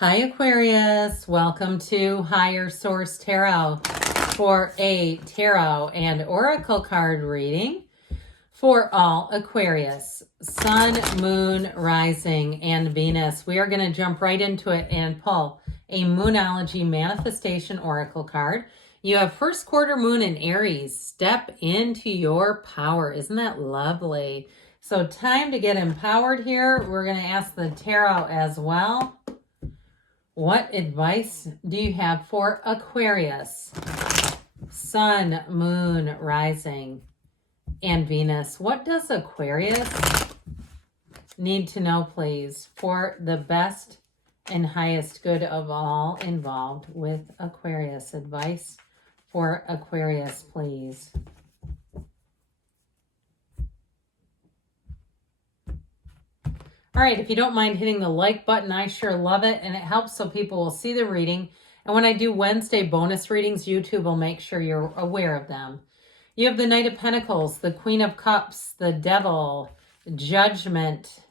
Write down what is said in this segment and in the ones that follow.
Hi Aquarius, welcome to Higher Source Tarot for a tarot and oracle card reading for all Aquarius, Sun, Moon, Rising, and Venus. We are going to jump right into it and pull a Moonology Manifestation Oracle card. You have first quarter moon in Aries. Step into your power. Isn't that lovely? So time to get empowered here. We're going to ask the tarot as well. What advice do you have for Aquarius, Sun, Moon, Rising, and Venus? What does Aquarius need to know, please, for the best and highest good of all involved with Aquarius? Advice for Aquarius, please. All right, if you don't mind hitting the like button, I sure love it, and it helps so people will see the reading. And when I do Wednesday bonus readings, YouTube will make sure you're aware of them. You have the Knight of Pentacles, the Queen of Cups, the Devil, Judgment,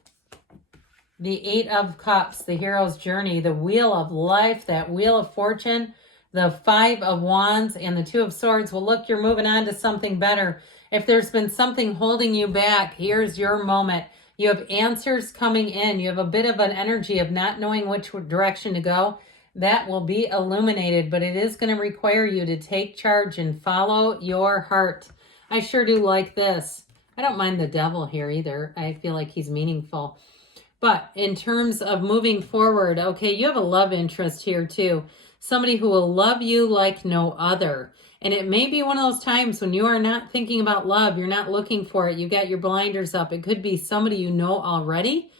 the Eight of Cups, the Hero's Journey, the Wheel of Life, that Wheel of Fortune, the Five of Wands, and the Two of Swords. Well, look, you're moving on to something better. If there's been something holding you back, here's your moment. You have answers coming in. You have a bit of an energy of not knowing which direction to go. That will be illuminated, but it is going to require you to take charge and follow your heart. I sure do like this. I don't mind the Devil here either. I feel like he's meaningful. But in terms of moving forward, okay, you have a love interest here too. Somebody who will love you like no other. And it may be one of those times when you are not thinking about love, you're not looking for it, you got your blinders up. It could be somebody you know already,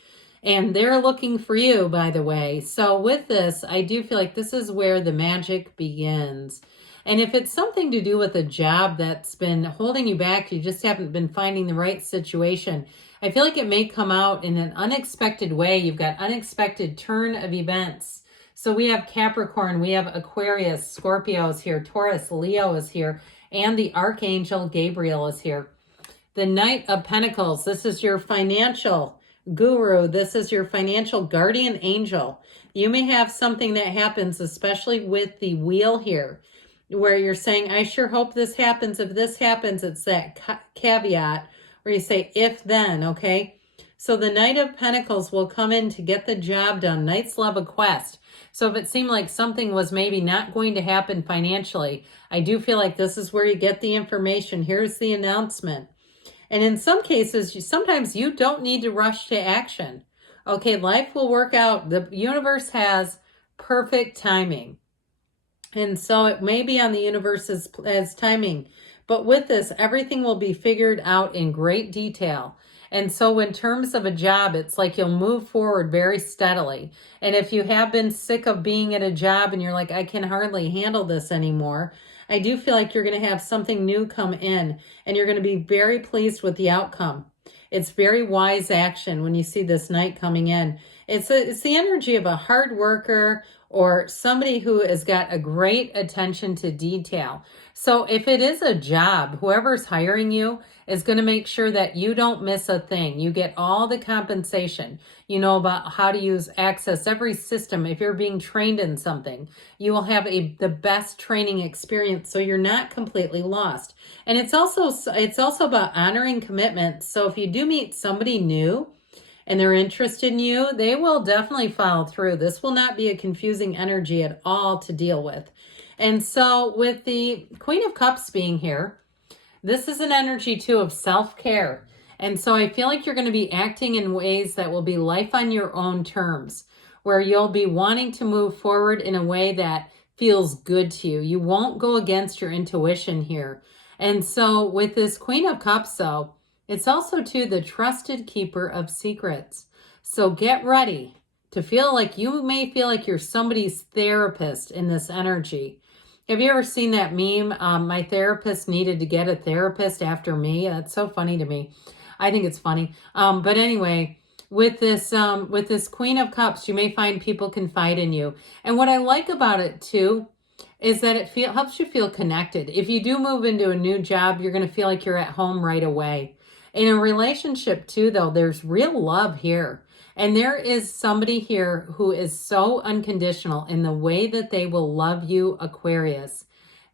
and they're looking for you, by the way. So with this, I do feel like this is where the magic begins. And if it's something to do with a job that's been holding you back, you just haven't been finding the right situation, I feel like it may come out in an unexpected way. You've got unexpected turn of events. So we have Capricorn, we have Aquarius, Scorpio is here, Taurus, Leo is here, and the Archangel Gabriel is here. The Knight of Pentacles, this is your financial guru. This is your financial guardian angel. You may have something that happens, especially with the wheel here, where you're saying, I sure hope this happens. If this happens, it's that caveat where you say, if then, okay? So the Knight of Pentacles will come in to get the job done. Knights love a quest. So if it seemed like something was maybe not going to happen financially, I do feel like this is where you get the information. Here's the announcement. And in some cases, sometimes you don't need to rush to action. Okay, life will work out. The universe has perfect timing. And so it may be on the universe's as timing. But with this, everything will be figured out in great detail. And so in terms of a job, it's like you'll move forward very steadily. And if you have been sick of being at a job and you're like, I can hardly handle this anymore, I do feel like you're going to have something new come in and you're going to be very pleased with the outcome. It's very wise action when you see this Knight coming in. It's the energy of a hard worker or somebody who has got a great attention to detail. So if it is a job, whoever's hiring you is going to make sure that you don't miss a thing. You get all the compensation. You know about how to access every system. If you're being trained in something, you will have the best training experience, so you're not completely lost. And it's also about honoring commitments. So if you do meet somebody new and they're interested in you, they will definitely follow through. This will not be a confusing energy at all to deal with. And so with the Queen of Cups being here, this is an energy too of self-care. And so I feel like you're going to be acting in ways that will be life on your own terms, where you'll be wanting to move forward in a way that feels good to you. You won't go against your intuition here. And so with this Queen of Cups, though, it's also too the trusted keeper of secrets. So get ready to feel like you may feel like you're somebody's therapist in this energy. Have you ever seen that meme? My therapist needed to get a therapist after me. That's so funny to me. I think it's funny. But anyway, with this Queen of Cups, you may find people confide in you. And what I like about it too is that it helps you feel connected. If you do move into a new job, you're going to feel like you're at home right away. In a relationship too, though, there's real love here. And there is somebody here who is so unconditional in the way that they will love you, Aquarius.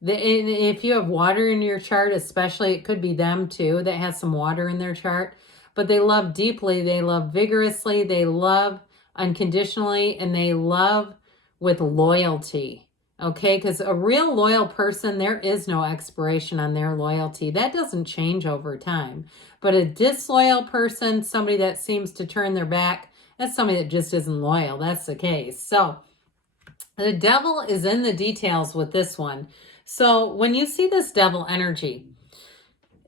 If you have water in your chart, especially, it could be them too that has some water in their chart. But they love deeply, they love vigorously, they love unconditionally, and they love with loyalty. Okay, because a real loyal person, there is no expiration on their loyalty. That doesn't change over time. But a disloyal person, somebody that seems to turn their back, that's somebody that just isn't loyal. That's the case. So the devil is in the details with this one. So when you see this devil energy,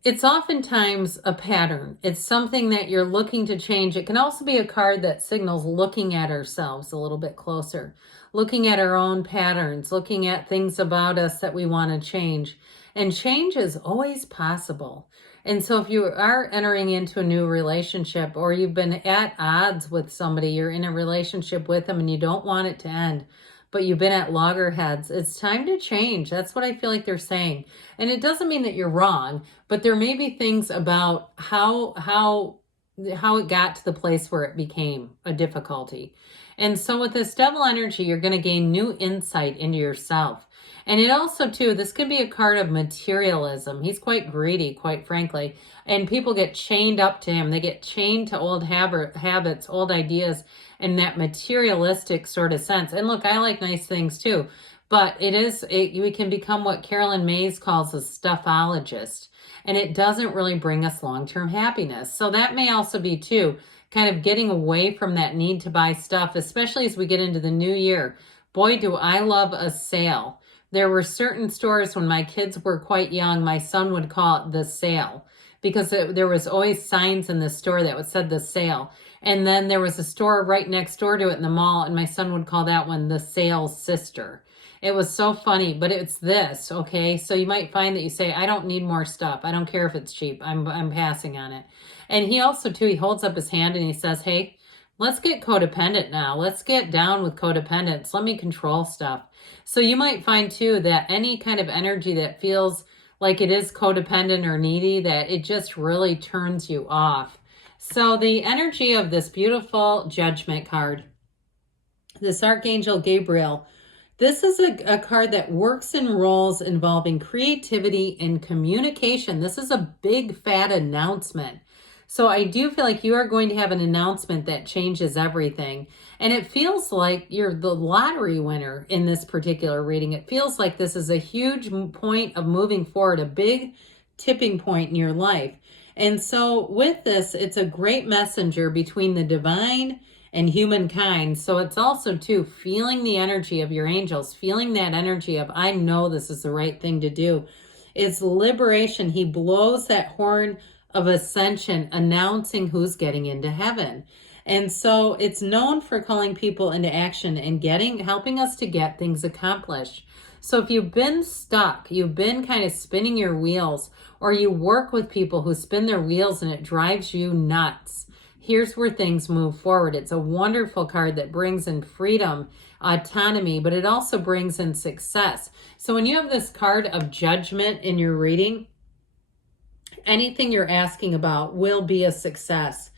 it's oftentimes a pattern. It's something that you're looking to change. It can also be a card that signals looking at ourselves a little bit closer, looking at our own patterns, looking at things about us that we want to change. And change is always possible. And so if you are entering into a new relationship, or you've been at odds with somebody, you're in a relationship with them and you don't want it to end, but you've been at loggerheads, it's time to change. That's what I feel like they're saying. And it doesn't mean that you're wrong, but there may be things about how it got to the place where it became a difficulty. And so with this devil energy, you're going to gain new insight into yourself. And it also, too, this could be a card of materialism. He's quite greedy, quite frankly. And people get chained up to him. They get chained to old habits, old ideas, in that materialistic sort of sense. And look, I like nice things, too. But we can become what Carolyn Mays calls a stuffologist. And it doesn't really bring us long-term happiness. So that may also be, too, kind of getting away from that need to buy stuff, especially as we get into the new year. Boy, do I love a sale. There were certain stores when my kids were quite young, my son would call it the sale, because there was always signs in the store that said the sale. And then there was a store right next door to it in the mall, and my son would call that one the sales sister. It was so funny, but it's this, okay? So you might find that you say, I don't need more stuff. I don't care if it's cheap. I'm passing on it. And he also, too, he holds up his hand and he says, hey, let's get codependent now. Let's get down with codependence. Let me control stuff. So you might find, too, that any kind of energy that feels like it is codependent or needy, that it just really turns you off. So the energy of this beautiful Judgment card, this Archangel Gabriel, this is a card that works in roles involving creativity and communication. This is a big, fat announcement. So I do feel like you are going to have an announcement that changes everything. And it feels like you're the lottery winner in this particular reading. It feels like this is a huge point of moving forward, a big tipping point in your life. And so with this, it's a great messenger between the divine and humankind. So it's also, too, feeling the energy of your angels, feeling that energy of, I know this is the right thing to do. It's liberation. He blows that horn of ascension, announcing who's getting into heaven. And so it's known for calling people into action and helping us to get things accomplished. So if you've been stuck, you've been kind of spinning your wheels, or you work with people who spin their wheels and it drives you nuts, here's where things move forward. It's a wonderful card that brings in freedom, autonomy, but it also brings in success. So when you have this card of Judgment in your reading, anything you're asking about will be a success.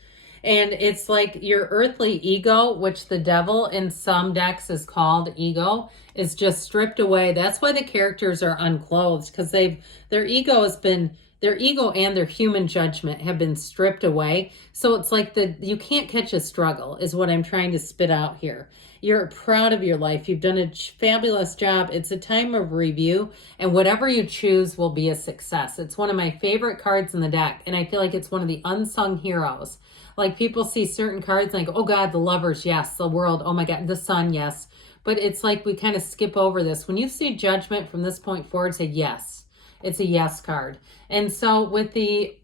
And it's like your earthly ego, which the devil in some decks is called ego, is just stripped away. That's why the characters are unclothed, because their ego and their human judgment have been stripped away. So it's like you can't catch a struggle is what I'm trying to spit out here. You're proud of your life. You've done a fabulous job. It's a time of review, and whatever you choose will be a success. It's one of my favorite cards in the deck, and I feel like it's one of the unsung heroes. Like, people see certain cards and like, oh God, the Lovers, yes. The World, oh my God, the Sun, yes. But it's like we kind of skip over this. When you see Judgment from this point forward, say yes. It's a yes card. And so with the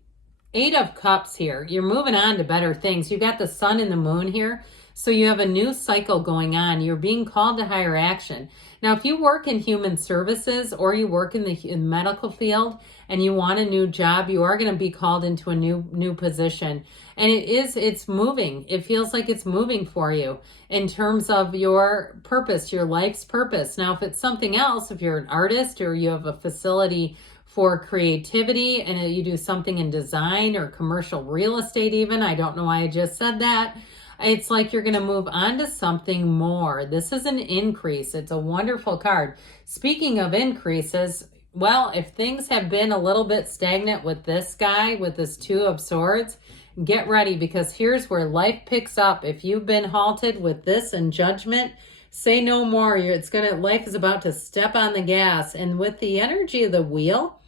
Eight of Cups here, you're moving on to better things. You got the Sun and the Moon here. So you have a new cycle going on. You're being called to higher action. Now, if you work in human services or you work in the medical field and you want a new job, you are going to be called into a new position. And it's moving. It feels like it's moving for you in terms of your purpose, your life's purpose. Now, if it's something else, if you're an artist or you have a facility for creativity and you do something in design or commercial real estate even, I don't know why I just said that. It's like you're going to move on to something more. This is an increase. It's a wonderful card. Speaking of increases, well, if things have been a little bit stagnant with this guy, with this Two of Swords, get ready, because here's where life picks up. If you've been halted with this and Judgment, say no more. Life is about to step on the gas. And with the energy of the Wheel,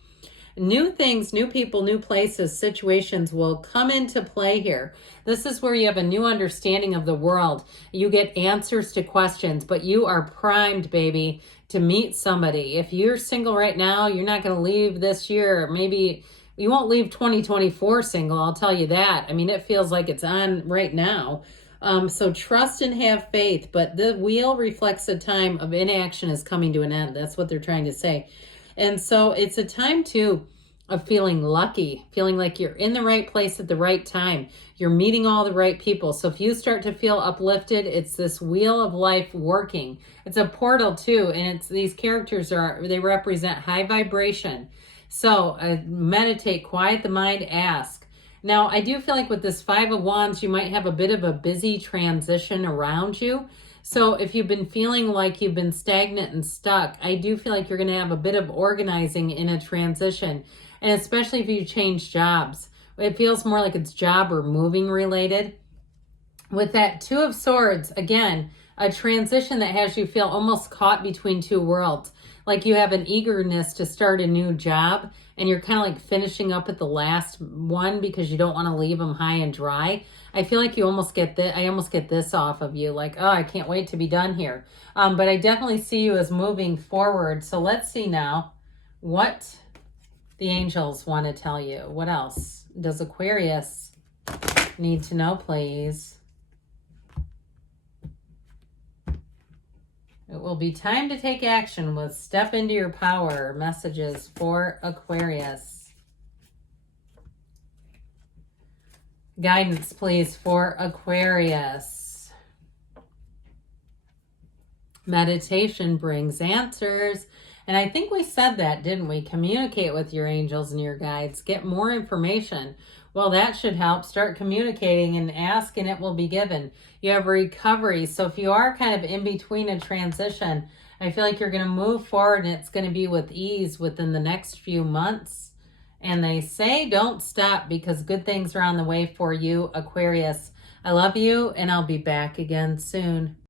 new things, new people, new places, situations will come into play here. This is where you have a new understanding of the world. You get answers to questions, but you are primed, baby, to meet somebody. If you're single right now, you're not going to leave this year. Maybe you won't leave 2024 single, I'll tell you that. I mean, it feels like it's on right now. So trust and have faith, but the Wheel reflects a time of inaction is coming to an end. That's what they're trying to say. And so it's a time too of feeling lucky, feeling like you're in the right place at the right time. You're meeting all the right people. So if you start to feel uplifted, it's this wheel of life working. It's a portal too. And these characters they represent high vibration. So meditate, quiet the mind, ask. Now, I do feel like with this Five of Wands, you might have a bit of a busy transition around you. So if you've been feeling like you've been stagnant and stuck, I do feel like you're going to have a bit of organizing in a transition. And especially if you change jobs. It feels more like it's job or moving related. With that Two of Swords, again, a transition that has you feel almost caught between two worlds. Like you have an eagerness to start a new job and you're kind of like finishing up at the last one because you don't want to leave them high and dry. I feel like you almost get this, I almost get this off of you. Like, oh, I can't wait to be done here. But I definitely see you as moving forward. So let's see now what the angels want to tell you. What else does Aquarius need to know, please? It will be time to take action with Step Into Your Power messages for Aquarius. Guidance, please, for Aquarius. Meditation brings answers. And I think we said that, didn't we? Communicate with your angels and your guides. Get more information. Well, that should help. Start communicating and ask and it will be given. You have recovery. So if you are kind of in between a transition, I feel like you're going to move forward and it's going to be with ease within the next few months. And they say don't stop because good things are on the way for you, Aquarius. I love you and I'll be back again soon.